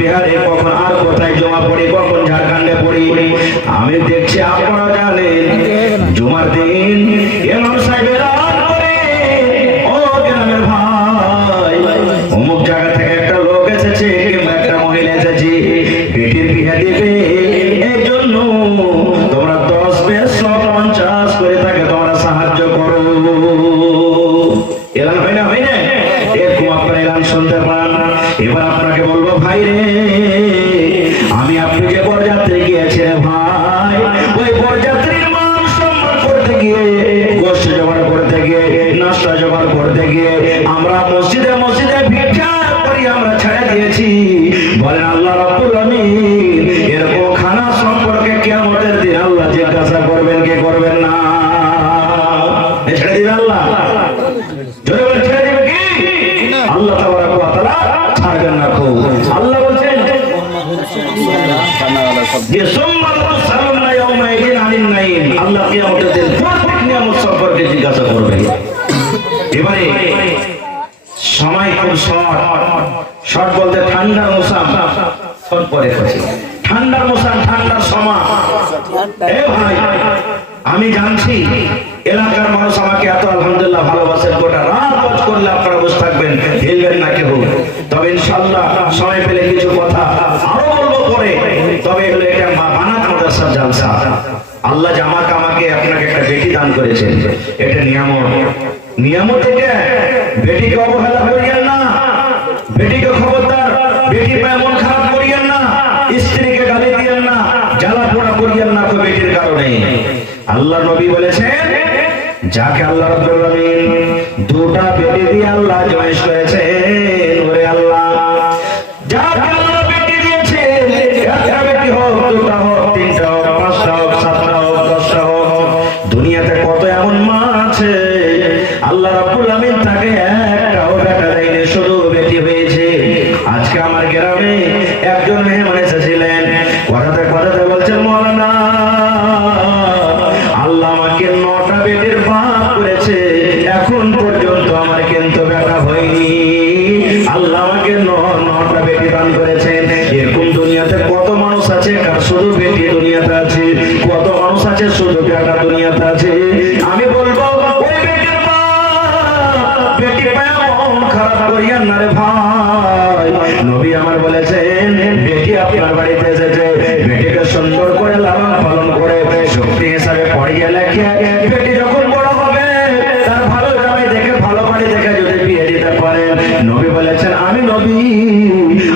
বিহারে, কখন আর কোথায় জমা পড়ি, কখন ঝাড়খণ্ডে পড়ি। আমি দেখছি আপনারা জানেন জুমার দিন ইমাম সাহেবের ও গ্রামের ভাই অমুক জায়গা থেকে একটা লোক এসেছে কিংবা একটা মহিলা এসেছে বেটির বিয়ে দিবে, এই জন্য তোমরা 10 20 50 করে তাকে তোমরা সাহায্য করো। এলান হয় না, হয় না? এরকম আপনারা এলান শুনতে পান। এবার আপনাকে বলবো ভাই রে, আমি আপনি যে বরযাত্রী গিয়েছে ভাই, ওই বরযাত্রীর মান সম্মান করতে গিয়ে, গোষ্ঠ জোগাড় করতে গিয়ে, নাস্তা জোগাড় করতে গিয়ে আমরা মসজিদে মসজিদে ভিক্ষা করি আমরা ছেড়ে দিয়েছি। বলেন আল্লাহ রাব্বুল আমিন এরকম খানা সম্পর্কে কিয়ামতের দিন আল্লাহ জিজ্ঞাসা করবেন কি করবেন না? ছেড়ে দিবে আল্লাহ? জোরে বলে ছেড়ে দিবে কি? আল্লাহ তাবারাক ওয়া তাআলা ছাড়বেন না। খুব আল্লাহ বলছেন যে সুম্মা লাতুসআলুন্না ইয়াওমাইদিন আনিন নাঈম, আল্লাহ কিয়ামতের দিন প্রত্যেক নিয়ামত সম্পর্কে জিজ্ঞাসা করবেন। এবারে সময় খুব শর্ট বলতে ঠান্ডার মৌসুম শর্ট পরে আছে, ঠান্ডার মৌসুম, ঠান্ডার সময়। এ ভাই আমি জানছি এলাকার মানুষ আমাকে এত আলহামদুলিল্লাহ ভালোবাসেন, গোটা রাত কাজ করলে আপনারা বসে থাকবেন, হিলবেন না কেউ। তবে ইনশাআল্লাহ সময় পেলে কিছু কথা আরো বলবো পরে। তবে এগুলো একটা বানাত মাদ্রাসার জালসা। আল্লাহ যে আমাকে আপনাকে একটা বেটি দান করেছেন, এটা নিয়ামত। নিয়ামত এটা, বেটিকে অবহেলা করিয়েন না, বেটিকে খবরদার বেটি পায় মন খারাপ করিয়েন না, স্ত্রীকে গালি দিয়েন না, জ্বালা পোড়া করিয়েন না তো বেটির কারণে। আল্লাহ নবী বলেছেন যাকে আল্লাহ রাব্বুল আমিন দুটা বেটি দিয়ে আল্লাহ জয়েশ করেছেন, ওরে আল্লাহ যাকে আল্লাহ বেটি দিয়েছে, একটা বেটি হোক, দুটা হোক, তিনটা হোক, পাঁচটা হোক, সাতটা হোক, 10টা হোক, দুনিয়াতে কত এমন মা আছে আল্লাহ রাব্বুল আমিন তাকে একটাও বেটা দেয়নি, শুধু বেটি হয়েছে। আজকে আমার গ্রামে একজন মেহমান এসেছিলেন, কথাতে কথাতে বলছেন মাওলানা আল্লাহ আমাকে 9টা বেটির বাপ করেছে, এখন পর্যন্ত আমার কিন্তু বেটা হয়নি। আল্লাহ আমাকে 9টা বেটি দান করেছেন। এরকম দুনিয়াতে কত মানুষ আছে কার শুধু বেটি দুনিয়াতে আছে, কত মানুষ আছে শুধু বেটা দুনিয়াতে আছে। আমি বলবো ওই বেটির বাপ বেটি পায় মন খারাপ করিয়েন না রে ভাই। নবী আমার বলেছেন বেটি আপনার বাড়িতে এসেছে, বেটিকে সুন্দর করে লালন পালন করে শক্তি হিসাবে পড়িয়ে লেখে, বেটি যখন বড় হবে তার ভালো জামাই দেখে, ভালো বাড়ি দেখে যদি বিয়ে দিতে পারেন, নবী বলেছেন আমি নবী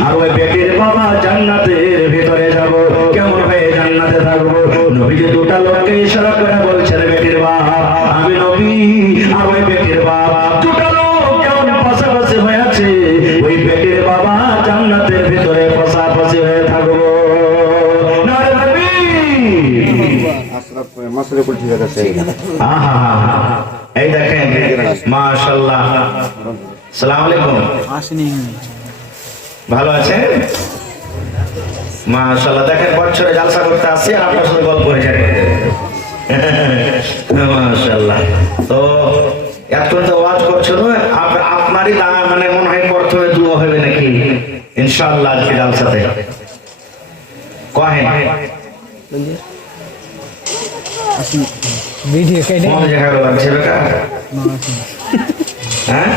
আর ওই বেটির বাবা জান্নাতের ভিতরে যাব। কেমন হয়ে জান্নাতে থাকবো? নবী যে দুটা লোককে ইশারা করে বলছেন বেটির বাবা আমি নবী আর ওই বেটির বাবা, দুটা লোক কেমন পাশাপাশি হয়ে আছে, ওই বেটির বাবা জান্নাতের ভিতরে পাশাপাশি হয়ে থাকবো। এই দেখেন মাশাআল্লাহ। আসসালামু আলাইকুম, ভালো আছেন? মাশাআল্লাহ। দেখেন বছরে জালসা করতে আসছি আর আপনার সাথে গল্প হয়ে যায়। মাশাআল্লাহ। তো এতক্ষণ তো ওয়াজ করছো না, আপনারই মানে মনে হয় প্রথমে দোয়া হবে নাকি ইনশাআল্লাহ আজকে জালসাতে? কহেন ভিডিও কেটে মনে দেখা লাগছে বেটা। হ্যাঁ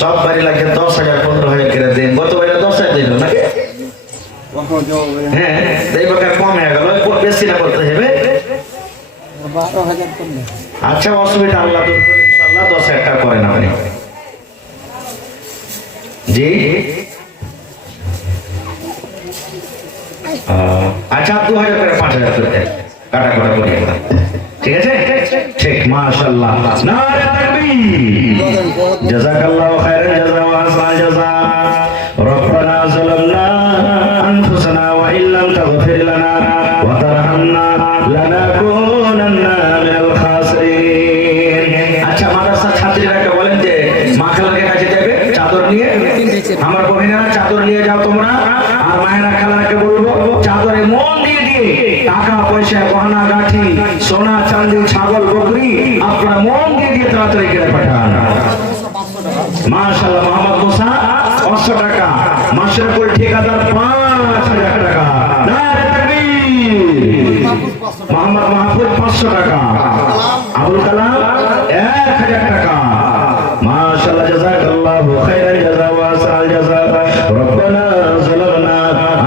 সব বাড়ি লাগে 10,000 15,000 করে দিন, গত বারে 10,000 দিল নাকি? হ্যাঁ দেখো কম হয়ে গেল, বেশি না করতে হবে। 12,000 করলে আচ্ছা অসুবিধা আল্লাহ দূর করে ইনশাআল্লাহ 10,000 টাকা করে না মানে জি। আচ্ছা 2,000 করে 5,000 করে কাটা কাটা করে, ঠিক আছে? ঠিক মাশাআল্লাহ। নারে তাকবীর, জাযাকাল্লাহু খাইরান জাযা ওয়া আহসানা জাযা। রব্বানা যালামনা আনফুসানা ওয়া ইল্লাম তাগফির লানা ওয়া তারহামনা লানাকুনান্না মিনাল খাসিরিন। আচ্ছা মাদ্রাসার ছাত্রীরা বলেন যে মা খালাকে কাছে যাবে চাদর নিয়ে, আমার বহিনেরা চাদর নিয়ে যাও তোমরা, আর মায়েরা খালাকে বলবো চাদরে মন দিয়ে দিয়ে টাকা পয়সা গহনা গাঠি সোনা চাঁদি ছাগল বকরি আপনারা মন দিয়ে দিয়ে তাড়াতাড়ি কিনে পাঠান। মাশাআল্লাহ। মোহাম্মদ মুসা 500 টাকা, মাশরাফুল ঠিকাদার 5,000 টাকা। নারে তাকবীর। মোহাম্মদ মাহফুজ 500 টাকা। আবুল কালাম 1000 টাকা। মাশাআল্লাহ, জাযাকাল্লাহু খাইরান জাযা ওয়া আসাল জাযা। রব্বানা যালামনা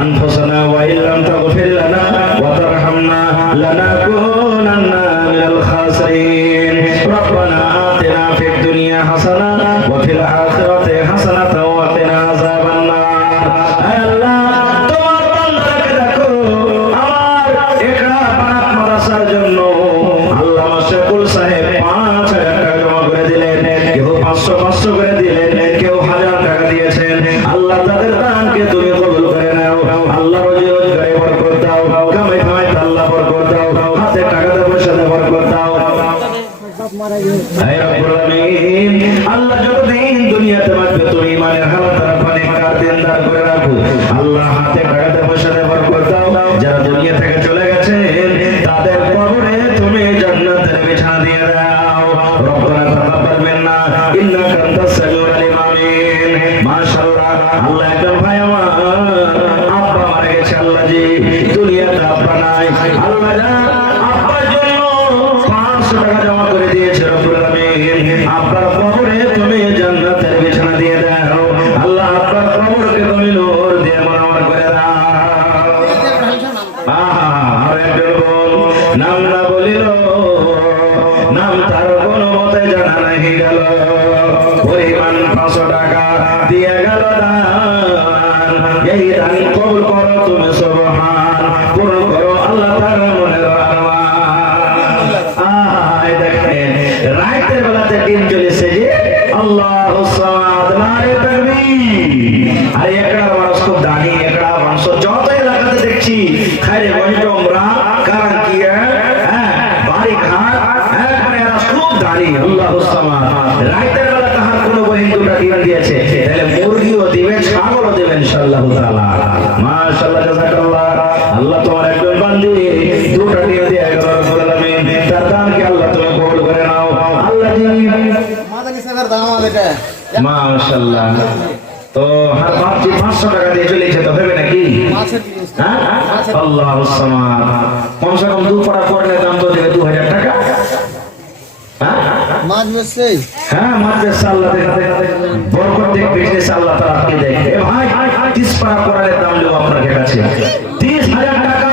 আনফুসানা ওয়া ইল্লাম তাগফির লানা ওয়া তারহামনা লানাকুনান্না মিনাল খাসিরিন। রব্বানা আতিনা ফিদ দুনিয়া হাসানা ওয়া ফিল আখিরাতি হাসানাতাও ওয়া কিনা আযাবান নার। হে আল্লাহ, তোমার বান্দাকে দেখো, আমার একরা বানাত মাদ্রাসার জন্য আল্লাহ মাশরাফুল সাহেব 5,000 টাকা জমা করে দিলেন। কেউ 500 করে দিলেন, কেউ 1000 টাকা দিয়েছেন। আল্লাহ তাদের দানকে তুমি কবুল করে নাও। আল্লাহ রোজি রোজগারে বরকত দাও, কামাই কামাইতে আল্লাহ বরকত দাও, হাতে টাকাতে পয়সাতে বরকত দাও। হে রব্বুল আলামিন, আল্লাহ যতদিন দুনিয়াতে বাঁচবে তুমি ইমানের হালাত রাখবে, কার দিনদার করে রাখো। আল্লাহ হাতে টাকাতে পয়সাতে বরকত দাও। যারা দুনিয়া থেকে চলে গেছেন তাদের কবরে তুমি জান্নাতের বিছানা দিয়ে দাও। রব্বানা তাকাব্বাল মিন্না ইন্নাকা আনতাস সামিউল আলিম। আমিন। মাশাআল্লাহ, আল্লাহ একজন ভাই আমার আব্বা মারা গেছে। আল্লাহ জি, দুনিয়াতে আব্বা নাই। আল্লাহ যা আব্বার জন্য 500 টাকা জমা করে দিয়েছে। রব্বুল আলামিন, আব্বার কবরে তুমি জান্নাতের বিছানা দিয়ে দাও। আল্লাহ আব্বার কবরকে তুমি নূর দিয়ে মুনাওয়ার করে দাও। আর একজন বল, নাম না বলিল, নাম তার কোনো মতে জানা নাহি গেল। পরিমাণ 500 টাকা দিয়ে গেল দান। এই দান কবুল করো তুমি সুবহান, পূরণ করো আল্লাহ তার মনের আরমান। দেখেন রাতের বেলাতে দিন চলেছে যে আল্লাহুস সামাদ। নারে তাকবীর। আর একড়া মানুষ খুব দানি, একড়া মানুষ যত এলাকাতে দেখছি খাইরে গঞ্জ আমরা কারণ কি বাড়ি ঘাট একবারে এরা খুব দানি। আল্লাহুস সামাদ। রাতের বেলা তাহার কোনো বহিন দুটা ডিম দিয়েছে, তাহলে মুরগিও দিবেন, ছাগলও দিবেন ইনশাআল্লাহ তাআলা। মাশাআল্লাহ, জাযাকাল্লাহ। আল্লাহ তোমার একজন বান্দি দুটা ডিম দিয়ে গেল। রব্বুল আলামিন, তার দানকে আল্লাহ তুমি কবুল করে নাও। আল্লাহ জি মাদানি সাগর দাম এটা মাশাআল্লাহ। তো হার বাপজি 500 টাকা দিয়ে চলেছে, তো হবে নাকি? হ্যাঁ, আল্লাহুস সামাদ। কমসে কম 2 পাড়া পড়লে দাম তো দেবে 2000 টাকা। হ্যাঁ, মাছ বেচছে। হ্যাঁ, মাদ্রাস আল্লাহ বরকত দেখ, বিজনেস আল্লাহ তাআলা কে দেয়। এ ভাই 30 পাড়া পড়ালে দাম দেব আপনার কাছে 30,000 টাকা।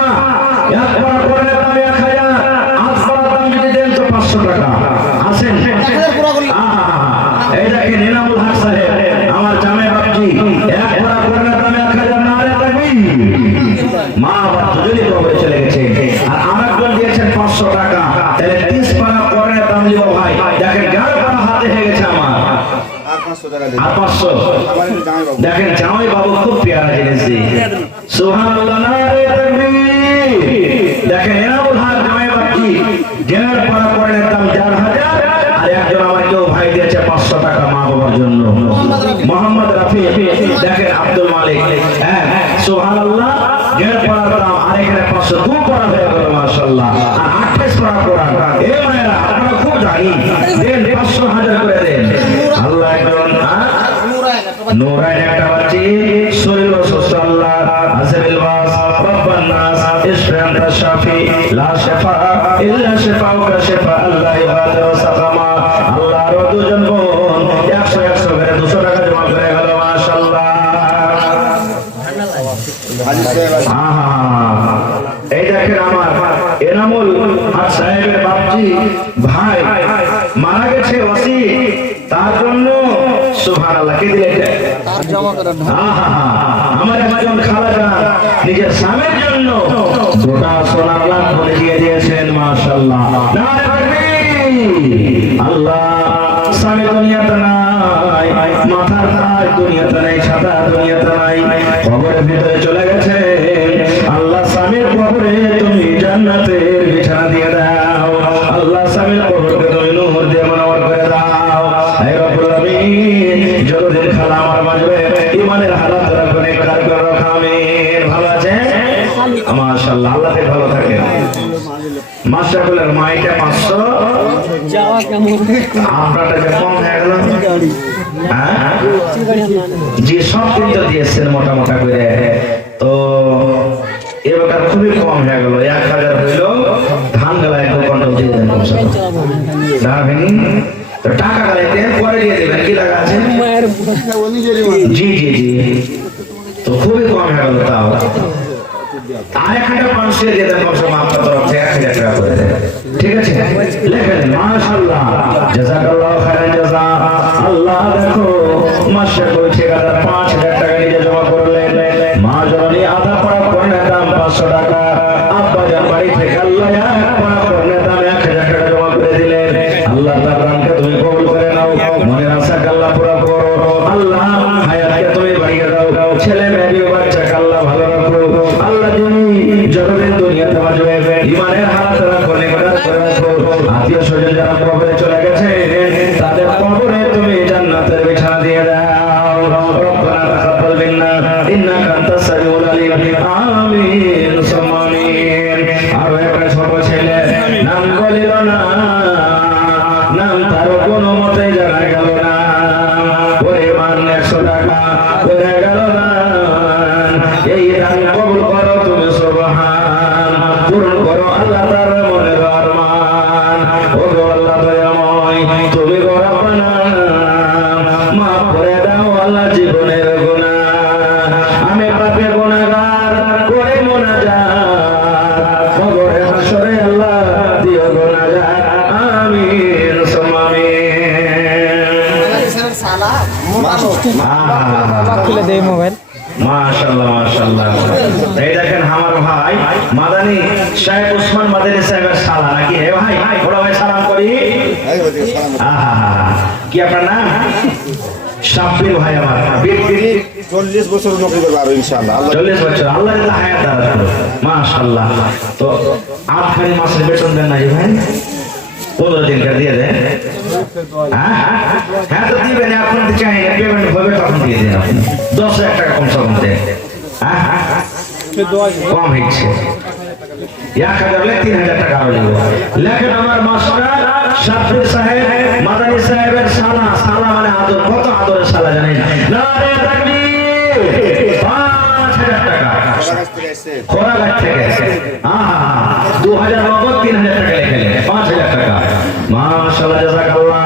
এক পাড়া পড়ালে দাম 1000, 8 পাড়া দাম যদি দেন তো 500 টাকা। আসেন, এই দেখেন এনামুল হক সাহেব আমার জামে বাপজি, এক পাড়া পড়ালে দাম 1000। নারে তাকবীর। মা বাবা দুজনেই কবরে চলে গেছে, আর আরেকজন দিয়েছেন 500 টাকা। তাহলে 30 পাড়া পড়ালে দাম দিব ভাই। দেখেন 11 পাড়া হাতে হয়ে গেছে আমার, আর 500। দেখেন জামাই বাবু খুব পেয়ারা জিনিস দিয়ে সুবহানাল্লাহ। নারে তাকবীর। দেখেন এনামুল হক জামাই বাপজি 11 পাড়া পড়ালে দাম 4000, আর একজন আমার কেউ ভাই দিয়েছে 500 টাকা মা বাবার জন্য, মোহাম্মদ রাফি। দেখেন আব্দুল মালিক, হ্যাঁ সুবহানাল্লাহ। 11 পাড়ার দাম আর এখানে 500, 2 পাড়া হয়ে গেল মাশাআল্লাহ। আর 28 পাড়া পড়া এ মায়েরা আপনারা খুব জানি দেন, 500 1000 করে দেন। আল্লাহ একজন নূরাইন একটা বাচ্চি শরীর সুস্থ। আল্লাহ আসবিল বাস রব্বান নাস ইশফি আনতা শাফি লা শিফা ইল্লা শিফাউকা শিফা আল্লাহ ইবাদা ওয়া সাকামা। আল্লাহ আর দুজন বোন 100 করে 200 টাকা জমা করে গেল মাশাআল্লাহ। এই দেখেন আমার এনামুল হক সাহেবের বাপজি ভাই মারা গেছে, ওসি তার জন্য সুবহানাল্লাহ কে দিলেন তার জমা করেন। আমার একজন খালাজান নিজের স্বামীর জন্য গোটা সোনার লাখ করে দিয়ে দিয়েছেন মাশাআল্লাহ। নারে তাকবীর। আল্লাহ স্বামী দুনিয়াতে নাই, মাথার তাজ দুনিয়াতে নাই, ছাতা দুনিয়াতে নাই, কবরের ভিতরে চলে গেছে। আল্লাহ স্বামীর কবরে তুমি জান্নাতের বিছানা দিয়ে দাও। আল্লাহ স্বামীর কবরকে তুমি নূর দিয়ে মুনাওয়ার করে দাও। হে রব্বুল আলামিন, যতদিন খালা আমার বাঁচবে ইমানের হালাত রাখবেন, কার করে রাখা। আমিন। ভালো আছে মাশাআল্লাহ, আল্লাহ ভালো থাকে। মাশরাফুলের মাইটা 500 আপনারটা যে কম হয়ে গেল হ্যাঁ যে সব কিন্তু দিয়েছেন মোটা মোটা করে তো এবার খুবই কম হয়ে গেল 1000 হইল ধান গালায় 2 কুইন্টাল দিয়ে দেন দাঁড়াবেন তো টাকা গালাইতে পরে দিয়ে দেবেন কি টাকা আছে জি জি জি তো খুবই কম হয়ে গেল তাও আর 1000 মানুষকে দিয়ে দেন কমসম আপনার তরফ থেকে 1000 টাকা করে দেন ঠিক আছে লেখেন মাশাআল্লাহ জাযাকাল্লাহু খাইরান জাযা আল্লাহ দেখো মাসে করে ঠিকাদার 5000 টাকা নিজে জমা করলেন মা জননী আধা পড়া করলে দাম 500 টাকা আব্বা জান বাড়ি থেকে আল্লাহ এক পড়া করলে দাম 1000 টাকা জমা করে দিলেন আল্লাহ তার দানকে তুমি কবুল করে নাও মনের আশা আল্লাহ পুরো করো আল্লাহ হায়াতকে তুমি বাড়িয়ে দাও ছেলে মেয়ে বাচ্চাকে আল্লাহ ভালো রাখো আল্লাহ তুমি যতদিন দুনিয়াতে বাঁচবে ইমানের হালাত রাখো নেককার করে রাখো আত্মীয় স্বজন যারা কবরে চলে গেছে তাদের কবরে তুমি জান্নাতের বিছানা দিয়ে দাও রব্বানা তাকাব্বাল মিন্না ইন্নাকা আনতাস সামিউল আলিম আমিন সুম্মা আমিন আর একটা ছোট ছেলে নাম বলিল না নাম তার কোনো মতে জানা গেল না ওরে মান 100 টাকা করে গেল না এই দান কবুল করো তুমি সুবহান পূরণ করো আল্লাহ তার মনের আরমান ও গো আল্লাহ দয়াময় তুমি গো রব্বানা মাফ করে দাও আল্লাহ জীবনের গুনাহ আমি পাপী গুনাহগার করে মুনাজাত কবরে হাসরে আল্লাহ দিও গুনাহগার আমিন সুম্মা আমিন মাশাআল্লাহ মাশাআল্লাহ এই দেখেন আমার ভাই মাদানী শাইখ ওসমান মাদানী সাহেবের শালা নাকি হে ভাই বড় ভাই সালাম করি কি আপনার নাম শাব্বির ভাই আমার 40 বছর নকরি করব আর ইনশাআল্লাহ 40 বছর আল্লাহ তাআলা হায়াত দান করুন মাশাআল্লাহ তো আটখানি মাসের বেতন দেন না ভাই 15 দিন করে দিয়ে দেন হ্যাঁ তো দিবেন এখন চাই পেমেন্ট হবে তখন দিয়ে দেন আপনি 10,000 টাকা কম সম দেন কম হচ্ছে 1000 লে 3000 টাকা আরো দিব লেখেন আমার মাস্টার শাব্বির সাহেব মাদানী সাহেবের শালা শালা মানে আদর কত আদরের শালা জানেন নারে তাকবীর 5000 টাকা খোরাঘাট থেকে 2000 নগদ 3000 টাকা লেখেন 5000 টাকা মাশাআল্লাহ জাযাকাল্লাহ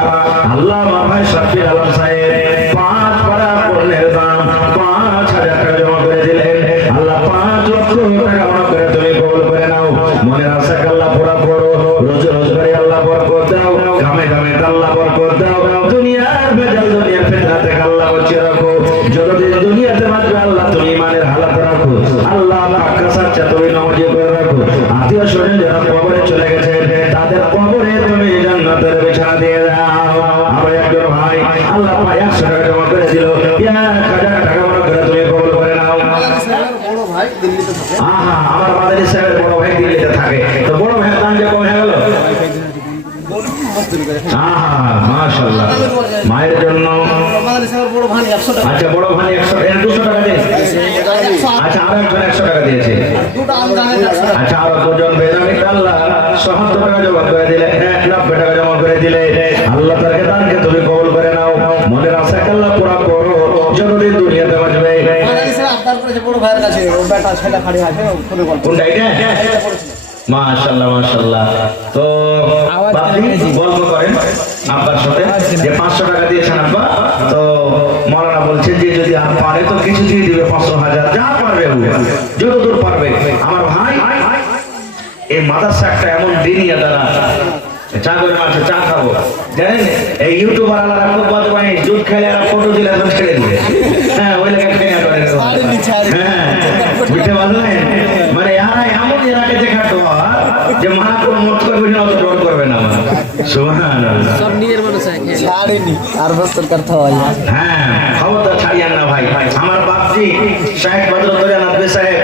আল্লাহ মা ভাই শাব্বির আলম সাহেব 5 পারা পড়লের দাম 5000 টাকা জমা করে দিলেন আল্লাহ 5 লক্ষ টাকা জমা করে তুমি কবুল করে নাও মনের আশা আল্লাহ পুরা করো রোজ রোজ করে আল্লাহ বরকত দাও কামে কামে আল্লাহ বরকত দাও দুনিয়ার ভেজাল দুনিয়ার ফিতনা থেকে আল্লাহ বাঁচিয়ে রাখো যতদিন দুনিয়াতে বাঁচবে আল্লাহ তুমি ইমানের হালাত রাখো আল্লাহ পাক্কা সাচ্চা তুমি নামাজি করে রাখো আত্মীয় স্বজন যারা কবরে চলে গেছে তাদের কবরে তুমি জান্নাতের বিছানা দিয়ে দাও আমার একজন ভাই আল্লাহ পায় 100 টাকা জমা করে দিল 1000 টাকা জমা করে তুমি কবুল করে নাও বড় ভাই দিল্লিতে থাকে আমার মাদানী সাহেবের বড় ভাই দিল্লিতে থাকে তো বড় ভাই দান যে কম হয়ে গেল মাশাআল্লাহ মায়ের জন্য বড় ভাই 100 টাকা আচ্ছা বড় ভাই 200 টাকা দিয়েছে আচ্ছা আর একজন 100 টাকা দিয়েছে দুটো আমদানি আচ্ছা আর দুজন বেদানি আল্লাহ 70 টাকা জমা করে দিলে 90 টাকা জমা করে দিলে আল্লাহ তার দানকে তুমি কবুল করে নাও মনের আশা আল্লাহ পুরা করো যতদিন দুনিয়াতে বাঁচবে মাদানি স্যার আপনার করেছে বড় ভাইয়ের কাছে ও বেটা ছেলে খাড়ি আছে ফোনে বল কোনটা এটা মাশাআল্লাহ মাশাআল্লাহ তো আপনি গল্প করেন আব্বার সাথে যে 500 টাকা দিয়েছেন আব্বা তো মাওলানা বলছে যে যদি আর পারে তো কিছু দিয়ে দিবে 500,000 যা পারবে যতদূর পারবে আমার ভাই এই মাদ্রাসা একটা এমন দিনই দ্বারা চা করে মাঠে চা খাবো জানেন এই ইউটিউবার আলাদা খুব বাদ পাই দুধ খেলে আর ফটো দিলে এখন ছেড়ে দিবে হ্যাঁ ওই লেখা খেয়ে করে হ্যাঁ বুঝতে পারলেন মানে এমন এলাকে দেখাতো যে মা কোনো মত করবে না অত ডর করবে না সুবহানাল্লাহ সব নিজের মানুষ আছে ছাড়েনি আর বছর করতে হয় হ্যাঁ খবরদার ছাড়িয়েন না ভাই আমার বাপজি শাহেদ বদরুদ্দৌলা নদভী সাহেব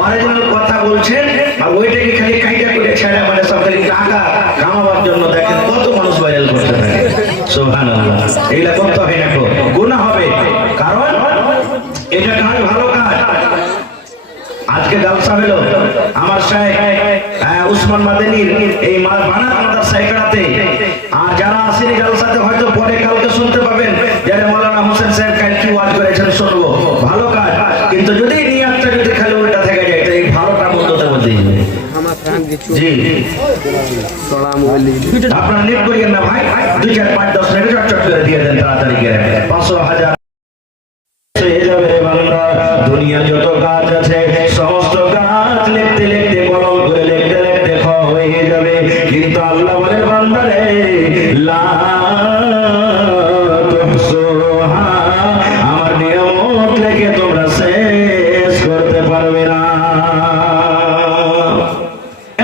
অরিজিনাল কথা বলছেন আর ওইটাকে খালি কাইটা করে ছেড়ে মানে সব খালি টাকা কামাবার জন্য দেখেন কত মানুষ ভাইরাল করতে থাকে সুবহানাল্লাহ এইটা করতে হয় না গুনাহ হবে কারণ এটা কাজ ভালো কাজ আজকে জলসা হলো আমার শাহেদ উসমান মাদানির এই বানাত মাদ্রাসায় করাতে। আর যারা আসেনি জালসাতে হয়তো পরে কালকে শুনতে পাবেন যারা মাওলানা হোসেন সাহেব কাল কি ওয়াজ করেছেন শুনবো, ভালো কাজ। কিন্তু যদি নিয়তটা যদি খালি উল্টা থেকে যায় তো এই ভালোটা বন্ধতে বলতে জি আপনারা নেট করিয়েন না ভাই, 2 4 5 10 মিনিট চট করে দিয়ে দেন তাড়াতাড়ি করে 500 1000 হয়ে যাবে বান্দা। দুনিয়ার যত কাজ আছে সমস্ত কাজ লিখতে লিখতে কলম করে লিখতে লিখতে হয়ে যাবে, কিন্তু আল্লাহ বলে বান্দারে লা তুহসুহা, আমার নিয়ামত লিখে তোমরা শেষ করতে পারবে না।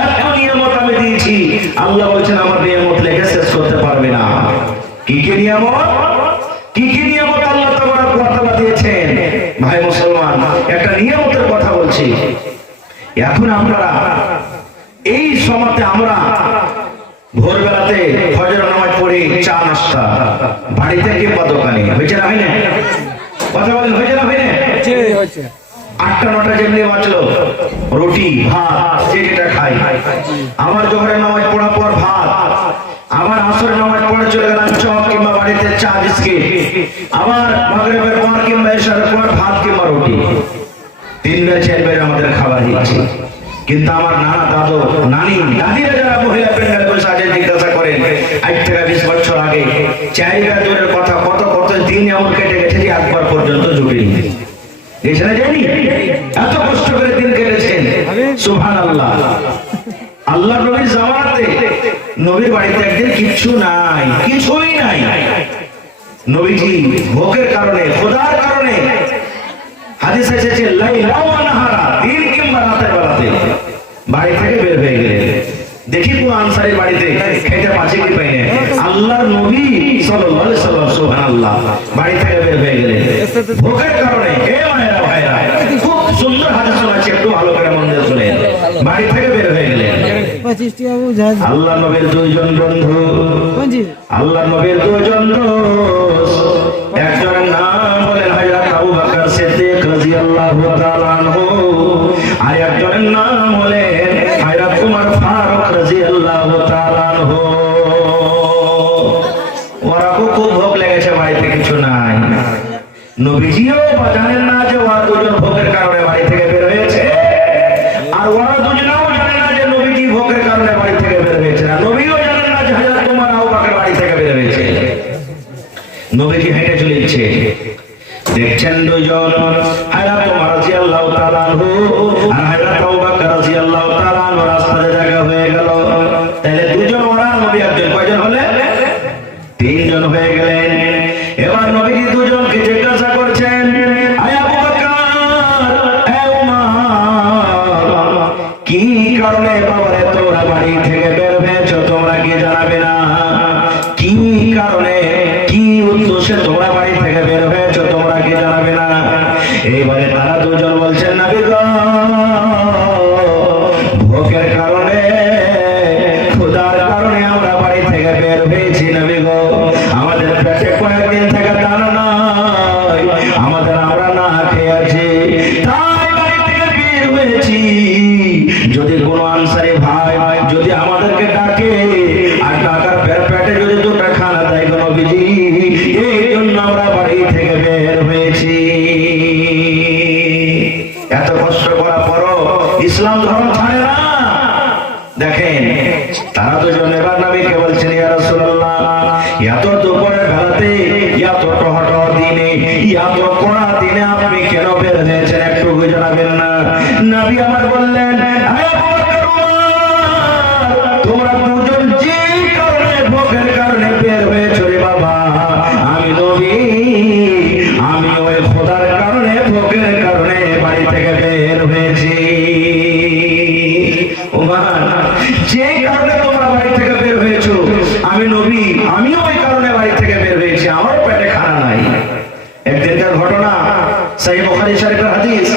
এত নিয়ামত আমি দিয়েছি, আল্লাহ বলছেন আমার নিয়ামত লিখে শেষ করতে পারবে না। কি কি নিয়ামত, কি কি নিয়ামত আল্লাহ তাআলা কথা দিয়েছেন ভাই মুসলমান, একটা নিয়ামতের কথা বলছি। এখন আমরা এই সময়তে আমরা ভোরবেলাতে ফজর নামাজ পড়ে চা নাস্তা বাড়িতে কিংবা দোকানে হয়েছে না, হয় না? কথা বলেন হয়েছে না, হয় না? 8টা 9টা যেমনি বাঁচলো রুটি ভাত যেটা খাই, আমার জোহরের নামাজ পড়ার পর ভাত, আবার আসরের নামাজ পড়ে চলে গেলাম চপ কিংবা বাড়িতে চা বিস্কিট, আবার মাগরিবের পর কিংবা এশারের পর ভাত কিংবা রুটি, 3 বেলা 4 বেলা আমাদের খাবার দিচ্ছে। কিন্তু আমার নানা দাদু নানি দাদিরা যারা মহিলা প্যান্ডেল বসে আছেন জিজ্ঞাসা করেন 8 থেকে 20 বছর আগে 4 দূরের কথা কত কত দিন এমন কেটে গেছে যে একবার পর্যন্ত জুড়িনি, এছাড়া জানি এত কষ্ট করে দিন কেটেছেন। সুবহানাল্লাহ। আল্লাহ নবীর জামানাতে নবীর বাড়িতে একদিন কিচ্ছু নাই, কিছুই নাই। নবীজি ভোগের কারণে খোদার কারণে হাদিস এসেছে লাইলা ওয়া নাহারা, দিন কিংবা রাতের বেলাতে বাড়ি থেকে বের হয়ে গেলেন। দেখি কোন আনসারী বাড়িতে খেতে পাচ্ছে কি পাই না, আল্লাহর নবী সাল্লাল্লাহু আলাইহি ওয়াসাল্লাম সুবহানাল্লাহ বাড়ি থেকে বের হয়ে গেলেন ভোগের কারণে। হে মায়েরা ভাইরা, খুব সুন্দর হাদিস আছে, একটু ভালো করে মন দিয়ে শুনেন। বাড়ি থেকে বের হয়ে গেলেন। আল্লাহ নবীর 2 জন বন্ধু, আল্লাহ নবীর 2 জন দোস্ত, একজনের নাম বলেন হযরত আবু বকর সিদ্দিক রাদিয়াল্লাহু তাআলা আনহু, আর একজনের নাম হলেন হযরত উমর ফারুক রাদিয়াল্লাহু তাআলা আনহু। ওরা খুব ভোগ লেগেছে, বাড়িতে কিছু নাই। নবীজিও জানেন না যে ওরা 2 জন ভোগের কারণে বাড়ি থেকে বের হয়েছে, আর ওরা 2 জনও জানে না যে নবীজি ভোগের কারণে বাড়ি থেকে বের হয়েছে, না নবীও জানেন না যে হযরত উমর আবু বকর বাড়ি থেকে বের হয়েছে। নবীজি হেঁটে চলেছে, দেখছেন 2 জন, হযরত উমর রাদিয়াল্লাহু তাআলা আনহু আর হযরত আবু বকর রাদিয়াল্লাহু তাআলা আনহু রাস্তায় দেখা হয়ে গেল। তাহলে 2 জন ওরা, নবী একজন, কয়জন হলেন? 3 জন হয়ে গেলেন। এবার নবীজি 2 জনকে জিজ্ঞাসা করছেন, আয় আবু বকর, হে উমর, কি কারণে বাবারে তোমরা বাড়ি থেকে বের হয়েছো, তোমরা কি জানাবে না? কি কারণে, কি উদ্দেশ্যে তোমরা বাড়ি থেকে বের হয়েছো, তোমরা কি জানাবে না? এইবারে তারা 2 জন বলছেন, নবী গো, ভোগের কারণে ক্ষুধার কারণে আমরা বাড়ি থেকে বের হয়েছি নবী গো। আমাদের পেটে কয়েকদিন থেকে দানা নয়, আমাদের আমরা না খেয়ে আছি, তাই বাড়ি থেকে বের হয়েছি। যদি কোনো আনসারী ভাই যদি আমাদেরকে ডাকে আর ডাকার পেটে যদি 2টা খানা দেয় গো নবীজি, এই জন্য আমরা বাড়ি থেকে বের হয়েছি। এত কষ্ট করার পরও ইসলাম ধর্ম ছাড়ে না। দেখেন তারা 2 জন এবার নবীকে বলছেন, ইয়া রাসূলুল্লাহ, এত দুপুরের বেলাতে, এত টহটহ দিনে, এত কড়া দিনে আপনি কেন বের হয়েছেন, একটু জানাবেন না? নবী আমার বললেন, আয় আবু বকর, তোমরা 2 জন যে কারণে ভোগের কারণে বের হয়েছো রে বাবা, আমি নবী, আমি ওই খোদার কারণে ভোগের কারণে বাড়ি থেকে বের হয়েছি। যে কারণে তোমরা বাড়ি থেকে বের হয়েছো, আমি নবী, আমিও ওই কারণে বাড়ি থেকে বের হয়েছি, আমার পেটে খানা নাই। একদিনকার ঘটনা, সহিহ বুখারী শরীফের হাদিস।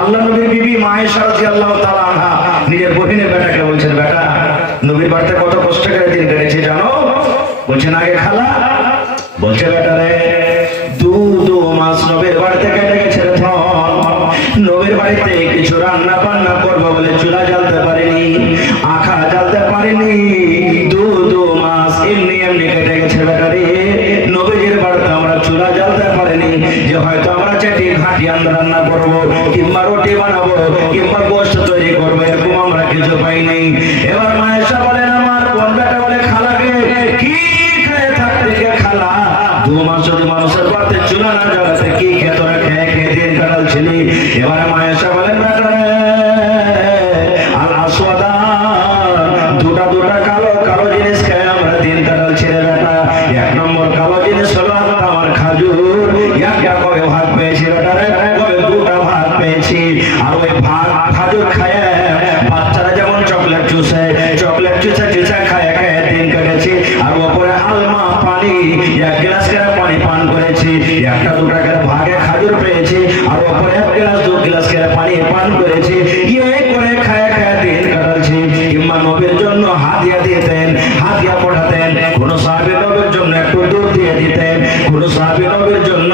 আল্লাহ নবীর বিবি মা আয়েশা রাদিয়াল্লাহু তাআলা আনহা নিজের বোনের বেটাকে বলছেন, বেটা, নবীর বাড়িতে কত কষ্ট করে দিন কেটেছে জানো? বলছেন, আগে খালা। বলছে, বেটা রে, 2 মাস নবীর বাড়িতে কেটে গেছে, নবীর বাড়িতে কিছু রান্না বান্না করবো বলে চুলা জ্বালতে পারিনি, আখা করবো, কিংবা রুটি বানাবো, কিংবা গোশত তৈরি করবো, এরকম আমরা কিছু পাই নাই। এবার মায়েশা বলেন, আমার কোন বেটা বলে খালাকে কি খেয়ে থাকতে গে খালা, 2 মাস যদি মানুষের বাড়িতে চুলা না জ্বালাতে কি খেয়ে তোরা খেয়ে খেয়ে দিন কাটাচ্ছিলি। এবারে মায়েশা বলেন, বেটা রে আর আসওয়াদা, দুটা কালো কালো জিনিস খেয়ে আমরা দিন কাটাচ্ছি রে বেটা। 1 নম্বর কালো জিনিস হলো আমার খাজুর, কবে ভাগ পেয়েছি বেটা রে, কবে 2টা ভাগ পেয়েছি। আর ওই ভাগ খাজুর খায় বাচ্চারা যেমন চকলেট চুষে খায় খায় দিন কেটেছি। আর ওপরে আলমা পানি, 1 গ্লাস করে পানি পান করেছি, 1-2টা করে ভাগে খাজুর পেয়েছি, আর ওপরে 1 গ্লাস 2 গ্লাস করে পানি পান করেছি। করে খায় খায় দিন কাটাচ্ছি। কিংবা নবীর জন্য হাদিয়া দিতেন, হাদিয়া পাঠাতেন, কোন সাহাবী নবীর জন্য একটু দুধ দিয়ে দিতেন, কোন সাহাবী নবীর জন্য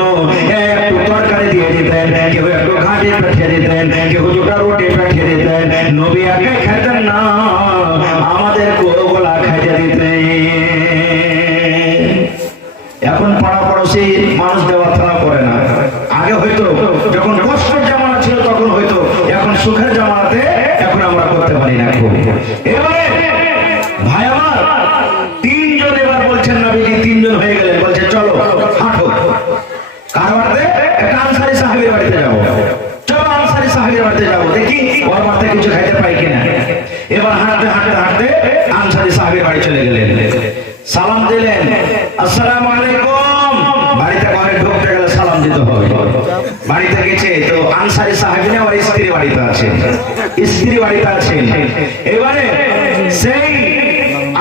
একটু তরকারি দিয়ে দিতেন, কেউ একটু ঘাটি পাঠিয়ে দিতেন, কেউ 2টা রুটি পাঠিয়ে দিতেন। নবী একা খেতেন না, আমাদের গোলা খাইতে দিতেন। এখন পাড়া পড়োশি মানুষ দেওয়া থানা করে না। আগে হয়তো যখন কষ্টের জামানা ছিল তখন হয়তো, এখন সুখের জামানাতে এখন আমরা করতে পারি না খুব। এবারে ভাই আমার 3 জন এবার বলছেন নবীজি 3 জন হয়ে গেলেন, বলছে চলো হাঁটো। কার বাড়িতে? একটা আনসারী সাহাবীর বাড়িতে যাবো, চলো আনসারী সাহাবীর বাড়িতে যাবো, দেখি ওর বাড়িতে কিছু খাইতে পাই কিনা। এবার হাঁটতে হাঁটতে হাঁটতে আনসারী সাহাবীর বাড়ি চলে গেলেন, সালাম দিলেন, আসসালামু আলাইকুম। বাড়িতে ঘরে ঢুকতে গেলে সালাম দিতে হবে। বাড়িতে গেছে তো আনসারী সাহাবী না, আমার স্ত্রী বাড়িতে আছে, স্ত্রী বাড়িতে আছেন। এবারে সেই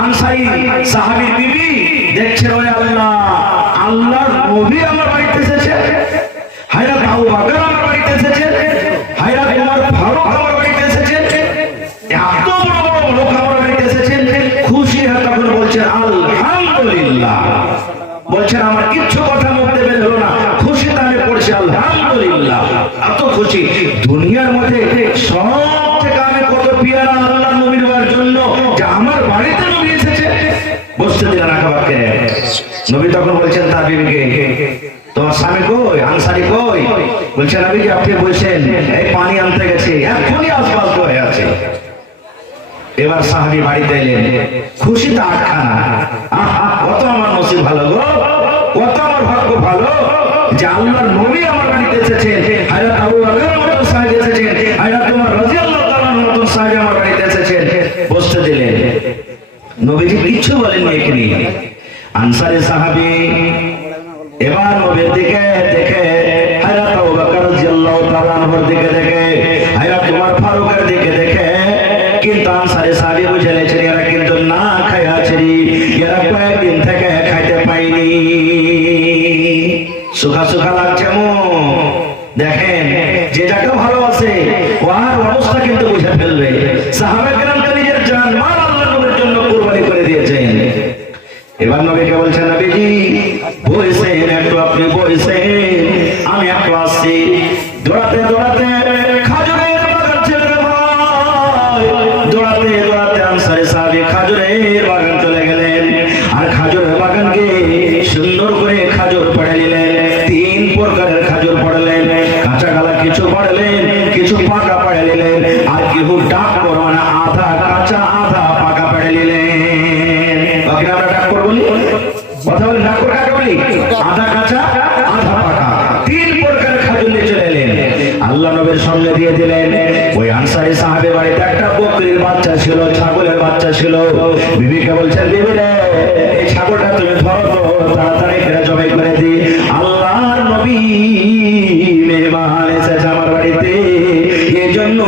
আনসারী সাহাবীর বিবি দেখছে, ওরে আল্লাহ, আল্লাহর নবী আমার বাড়িতে এসেছে, হযরত আবু বকর আমার বাড়িতে এসেছে, হযরত ওমর ফারুক আমার বাড়িতে এসেছে, এত বড় বড় লোক আমার বাড়িতে এসেছেন। খুশি হয়ে তখন বলছেন আলহামদুলিল্লাহ, বলছেন আমার কিচ্ছু কথা মুখে বের হলো না, খুশিতে আমি পড়ছি আলহামদুলিল্লাহ। এত খুশি, দুনিয়ার মধ্যে সব থেকে আমি কত পিয়ারা আল্লাহর নবীর হওয়ার জন্য যে আমার বাড়িতে নবী এসেছে। বসতে দিলেন আঁকাবাকে। নবী তখন বলছেন তার বিবিকে, তোমার স্বামী কই, আনসারী কই? বলছে নবী যে আপনি বলছেন এই পানি আনতে গেছে, এখনই আসবাস করে আছে। এবার সাহাবী বাড়িতে এলেন, খুশিতে আটখানা। কত আমার নসিব ভালো গো, কত আমার ভাগ্য ভালো যে আল্লাহর নবী আমার বাড়িতে এসেছেন, হযরত আবু বকর মতো সাহাবী এসেছেন, হযরত ওমর রাদিয়াল্লাহু তাআলা মতো সাহাবী আমার বাড়িতে এসেছেন। বসতে দিলেন, নবীজি কিচ্ছু বলেননি এখানে। আনসারী সাহাবী এবার নবীর দিকে দেখে, হযরত আবু বকর রাদিয়াল্লাহু তাআলা আনহুর দিকে দেখে, হযরত ওমর ফারুকের দিকে দেখে, কিন্তু আনসারী সাহাবী বুঝে নিয়েছেন এরা কিন্তু না খায় আছে, এরা কয়েকদিন থেকে খাইতে পাইনি, সুখা সুখা লাগছে মুখ। দেখেন যে যাকে ভালোবাসে ওর অবস্থা কিন্তু বুঝে ফেলবে। সাহাবা কেরাম তো নিজের জান মাল আল্লাহর নবীর জন্য কুরবানি করে দিয়েছেন। এবার নবীকে বলছেন, নবীজি বসেন একটু, আপনি বসেন, আমি একটু আসছি। দৌড়াতে দৌড়াতে খাজুরের বাগান ছিল, দৌড়াতে দৌড়াতে আনসারী সাহাবী খাজুরের বাগান চলে গেলেন। আর খাজুরের বাগানকে সুন্দর করে খাজুর পড়ে নিলেন, 3 প্রকারের খাজুর পড়লেন, কাঁচা গালা কিছু পড়লেন, কিছু পাকা পড়ে নিলেন, আর কেউ ডাক করো না, আধা কাঁচা আধা পাকা পড়ে নিলেন। বাকিরা আমরা ডাক করবো, কথা বলে ডাক করে কাকে বলি? আধা কাঁচা আধা পাকা, 3 প্রকারের খাজুর নিয়ে চলে এলেন। আল্লাহ নবীর সঙ্গে দিয়ে দিলেন। ওই আনসারী সাহাবীর বাড়িতে একটা বকরির বাচ্চা ছিল, ছাগলের বাচ্চা ছিল। বিবিকে বলছেন, বিবি রে এই ছাগলটা তুমি ধরো তো, তাড়াতাড়ি করে জবাই করে দি, আল্লাহর নবী মেহমান এসেছে আমার বাড়িতে, এই জন্য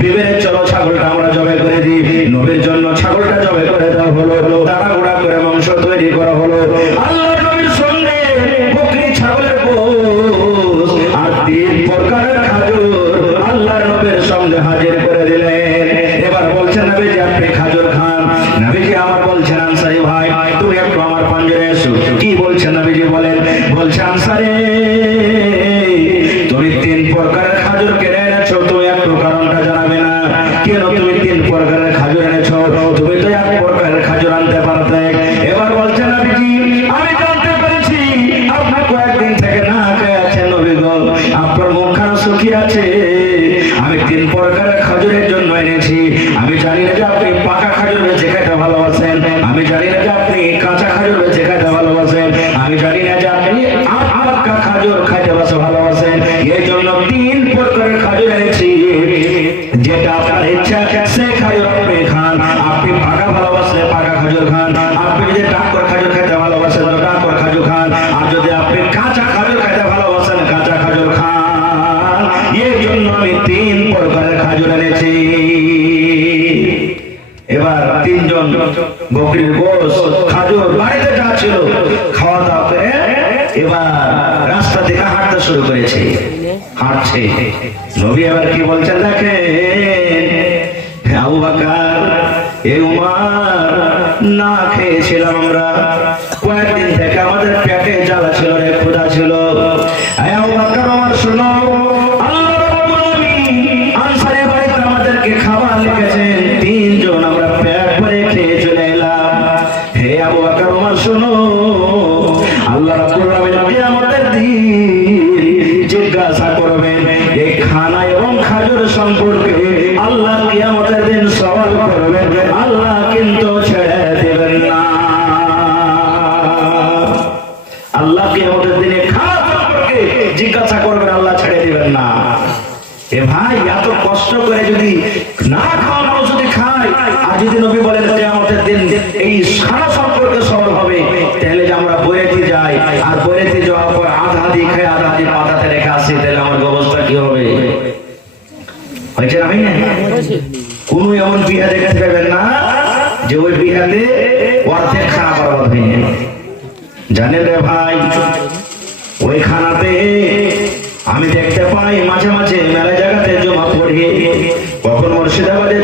বিবিরে চলো ছাগলটা আমরা জবাই করে দিই। নবীর জন্য ছাগলটা জবাই করে দেওয়া হলো, তাড়াহুড়া করে মাংস তৈরি করা হলো। আল্লাহর নবীর সঙ্গে বকরি ছাগলের গোশত আর 3 প্রকারের খাজুর আল্লাহর নবীর সঙ্গে হাজির করে দিলেন। এবার বলছেন, নবীজি আপনি খাজুর খান। নবীজি আমার বলছেন, আনসারী ভাই তুমি একটু আমার পাঞ্জরে এসো। কি বলছেন নবীজি বলেন? বলছে, আনসারী তুমি 3 প্রকারের খাজুর কেন এনেছো, তুমি একটু কারণটা জানাবে না? কেন তুমি 3 প্রকারের খাজুর এনেছো? তুমি তো 1 প্রকারের খাজুর আনতে পারতে। এবার বলছেন, নবীজি আমি জানতে পেরেছি আপনি কয়েকদিন থেকে না খেয়ে আছেন, নবী গো আপনার মুখখানা শুকিয়ে আছে, আছে, আমি 3 প্রকারের খাজুরের জন্য এনেছি। আমি জানি না যে আপনি পাকা খাজুর বেছে খেতে ভালোবাসেন, আমি জানি না যে আপনি কাঁচা খাজুর বেছে খেতে ভালোবাসেন, আমি জানি না যে আপনি পাকা খাজুর খাইতে ভালোবাসেন। এই জন্য 3 প্রকারের খাজুর এনেছি, যেটা আপনার ইচ্ছা সেই খাজুর আপনি খান। আপনি পাকা ভালোবাসলে পাকা খাজুর খান, আপনি যদি ডাকর খাজুর খেতে ভালোবাসেন তো ডাকর খাজুর খান, আর যদি আপনি কাঁচা খাজুর খেতে ভালোবাসেন কাঁচা খাজুর খান। এই জন্য আমি 3 প্রকারের খাজুর এনেছি। এবার 3 জন বকরির গোশত খাজুর বাড়িতে যা ছিল খাওয়া দাওয়া করে এবার রাস্তা থেকে হাঁটতে শুরু করেছে। হাঁটছে, নবী এবার কি বলছেন দেখেন, আবু বকর, এ উমর, না খেয়েছিলাম আমরা কয়েকদিন থেকে, আমাদের পেটে জ্বালা ছিল রে, ক্ষুধা ছিল। আবু বকর আমার শুনো, আল্লাহ রাব্বুল আলামিন আনসারী বাড়িতে আমাদেরকে খাবার লিখেছেন, 3 জন আমরা পেট ভরে খেয়ে চলে এলাম। হে আবু বকর আমার শুনো, আল্লাহ রাব্বুল আলামিন কিয়ামতের দিন জিজ্ঞাসা করবেন এই খানা এবং খাজুর সম্পর্কে। আল্লাহ কিয়ামতের দিন সওয়াল করবেন, আল্লাহ কিন্তু ছেড়ে দেবেন না। আল্লাহ কিয়ামতের দিনে খানা সম্পর্কে জিজ্ঞাসা করবেন, আল্লাহ ছেড়ে দেবেন না। এ ভাই, এত কষ্ট করে যদি না খাওয়া মানুষ যদি খায়, আর যদি নবী বলেন কিয়ামতের দিন এই খানা সম্পর্কে সওয়াল হবে, তাহলে যে আমরা বইয়েতে যাই আর বইয়েতে যাওয়ার পর আধা আধি খাই আধা আধি পাতাতে রেখে আসি, তাহলে আমার অবস্থা কি হবে? হয়েছে না, হয় না? কোন এমন বিহা দেখতে পাবেন না যে ওই বিহাতে অর্ধেক খানা বরবাদ হয়নি। জানেন রে ভাই, ওই খানাতে আমি দেখতে পাই মাঝে মাঝে মেলা জায়গাতে জমা পড়ে, কখন মুর্শিদাবাদে